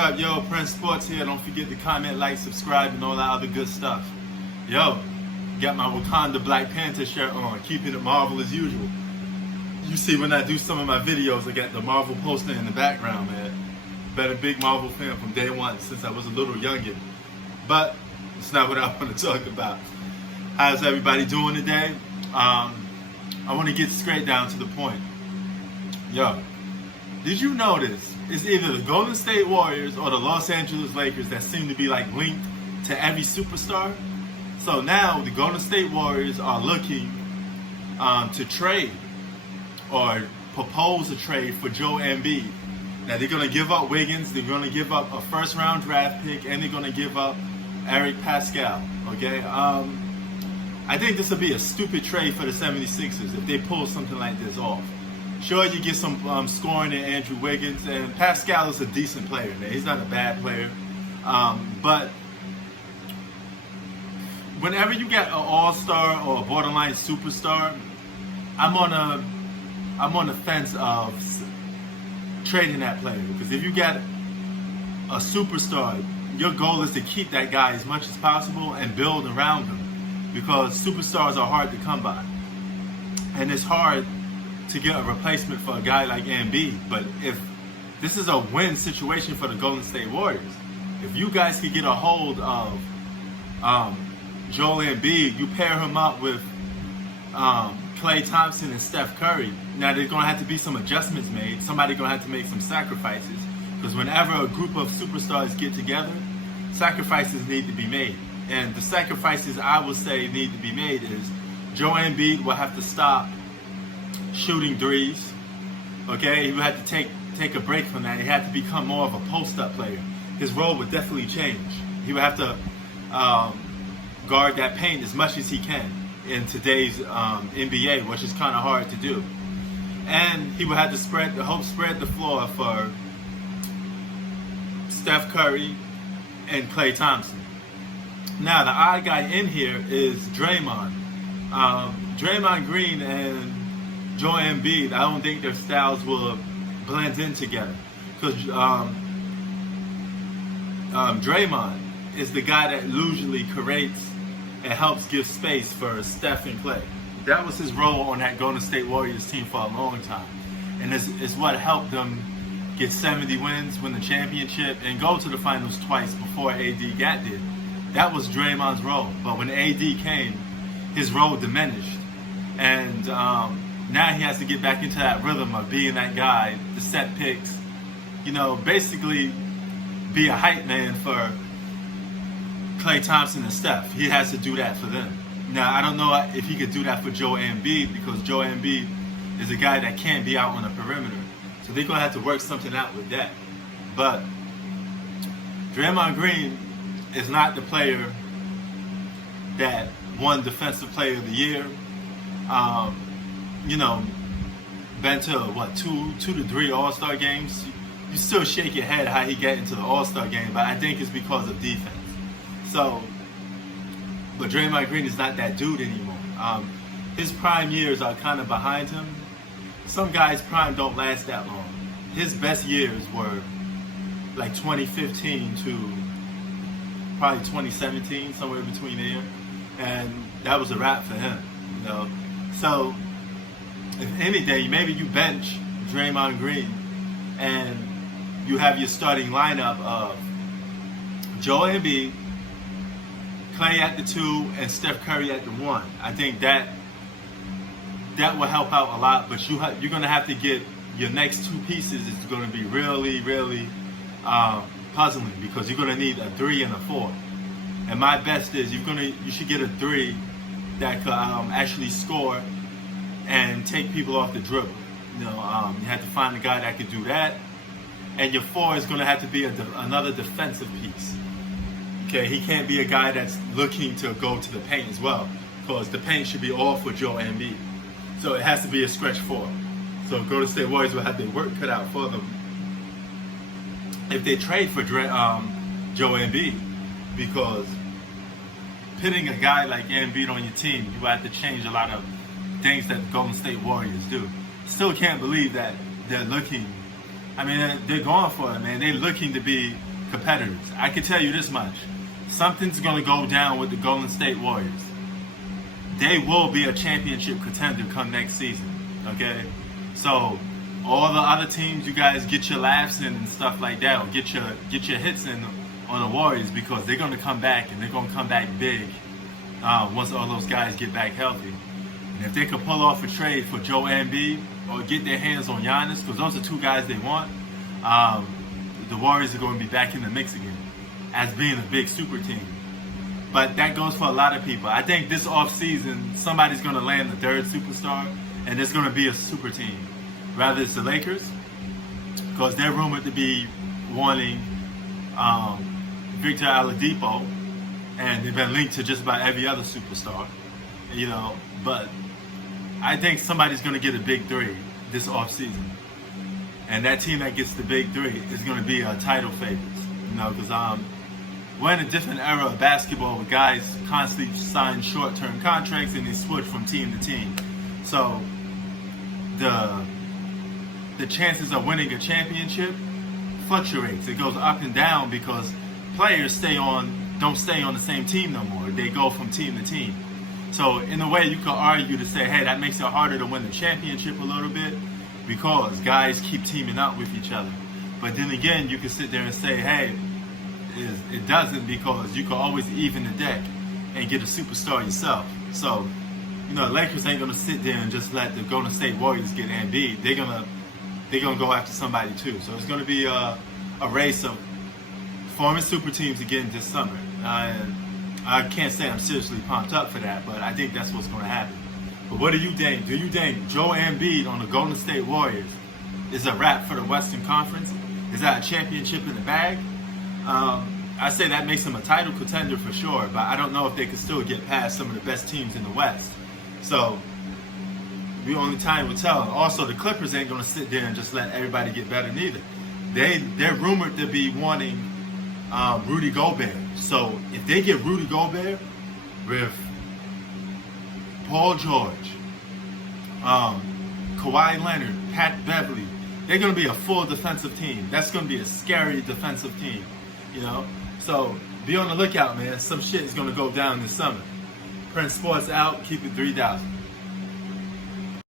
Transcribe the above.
up? Yo, Prince Sports here. Don't forget to comment, like, subscribe, and all that other good stuff. Yo, got my Wakanda Black Panther shirt on, keeping it Marvel as usual. You see when I do some of my videos, I got the Marvel poster in the background, man. Been a big Marvel fan from day one, since I was a little younger. But it's not what I want to talk about. How's everybody doing today? I want to get straight down to the point. Yo, did you notice it's either the Golden State Warriors or the Los Angeles Lakers that seem to be like linked to every superstar? So now the Golden State Warriors are looking to trade or propose a trade for Joe Embiid. Now they're going to give up Wiggins, they're going to give up a first round draft pick, and they're going to give up Eric Pascal. Okay, I think this would be a stupid trade for the 76ers if they pull something like this off. Sure, you get some scoring in Andrew Wiggins, and Pascal is a decent player, man. He's not a bad player. But whenever you get an all-star or a borderline superstar, I'm on the fence of trading that player. Because if you get a superstar, your goal is to keep that guy as much as possible and build around him. Because superstars are hard to come by. And it's hard to get a replacement for a guy like Embiid. But if this is a win situation for the Golden State Warriors, if you guys could get a hold of Joel Embiid, you pair him up with Klay Thompson and Steph Curry. Now there's going to have to be some adjustments made. Somebody's going to have to make some sacrifices. Because whenever a group of superstars get together, sacrifices need to be made. And the sacrifices I would say need to be made is Joel Embiid will have to stop shooting threes. Okay, he would have to take a break from that. He had to become more of a post-up player. His role would definitely change. He would have to guard that paint as much as he can in today's NBA, which is kind of hard to do. And he would have to spread the floor for Steph Curry and Klay Thompson. Now the odd guy in here is Draymond. Draymond Green and Joel Embiid, I don't think their styles will blend in together. Because Draymond is the guy that usually creates and helps give space for Steph and Klay. That was his role on that Golden State Warriors team for a long time. And it's what helped them get 70 wins, win the championship, and go to the finals twice before AD got there. That was Draymond's role. But when AD came, his role diminished. And now he has to get back into that rhythm of being that guy, the set picks, basically be a hype man for Klay Thompson and Steph. He has to do that for them. Now, I don't know if he could do that for Joel Embiid, because Joel Embiid is a guy that can't be out on the perimeter. So they're going to have to work something out with that. But Draymond Green is not the player that won Defensive Player of the Year. Been to two to three All-Star games. You still shake your head how he got into the All-Star game, but I think it's because of defense. So, but Draymond Green is not that dude anymore. His prime years are kind of behind him. Some guys' prime don't last that long. His best years were like 2015 to probably 2017, somewhere between there, and that was a wrap for him. So if anything, maybe you bench Draymond Green and you have your starting lineup of Joel Embiid, Klay at the 2, and Steph Curry at the 1. I think that will help out a lot, but you're going to have to get your next two pieces is going to be really, really puzzling, because you're going to need a 3 and a 4. And my best is you should get a 3 that could actually score and take people off the dribble. You have to find a guy that could do that. And your 4 is going to have to be another defensive piece. Okay, he can't be a guy that's looking to go to the paint as well, because the paint should be all for Joel Embiid. So it has to be a stretch 4. So Golden State Warriors will have their work cut out for them if they trade for Joel Embiid, because pitting a guy like Embiid on your team, you have to change a lot of things that the Golden State Warriors do. Still can't believe that they're looking. I mean, they're going for it, man. They're looking to be competitors. I can tell you this much. Something's going to go down with the Golden State Warriors. They will be a championship contender come next season. Okay? So, all the other teams, you guys get your laughs in and stuff like that, or get your hits in on the Warriors, because they're going to come back, and they're going to come back big once all those guys get back healthy. And if they could pull off a trade for Joe Embiid or get their hands on Giannis, because those are two guys they want, the Warriors are going to be back in the mix again as being a big super team. But that goes for a lot of people. I think this offseason, somebody's going to land the third superstar, and there's going to be a super team. Rather it's the Lakers, because they're rumored to be wanting Victor Oladipo, and they've been linked to just about every other superstar, you know. But I think somebody's going to get a big three this offseason. And that team that gets the big three is going to be a title favorites, you know, because we're in a different era of basketball where guys constantly sign short-term contracts and they switch from team to team. So the chances of winning a championship fluctuates. It goes up and down because players don't stay on the same team no more. They go from team to team. So in a way, you could argue to say, hey, that makes it harder to win the championship a little bit because guys keep teaming up with each other. But then again, you could sit there and say, hey, it doesn't, because you can always even the deck and get a superstar yourself. So, you know, the Lakers ain't gonna sit there and just let the Golden State Warriors get Embiid. They're gonna go after somebody too. So it's gonna be a race of forming super teams again this summer. I can't say I'm seriously pumped up for that, but I think that's what's gonna happen. But what do you think? Do you think Joe Embiid on the Golden State Warriors is a wrap for the Western Conference? Is that a championship in the bag? I say that makes them a title contender for sure, but I don't know if they could still get past some of the best teams in the West. So, the only time will tell. Also, the Clippers ain't going to sit there and just let everybody get better neither. They're rumored to be wanting Rudy Gobert. So, if they get Rudy Gobert with Paul George, Kawhi Leonard, Pat Beverly, they're going to be a full defensive team. That's going to be a scary defensive team, you know? So be on the lookout, man. Some shit is going to go down this summer. Prince Sports out. Keep it 3,000.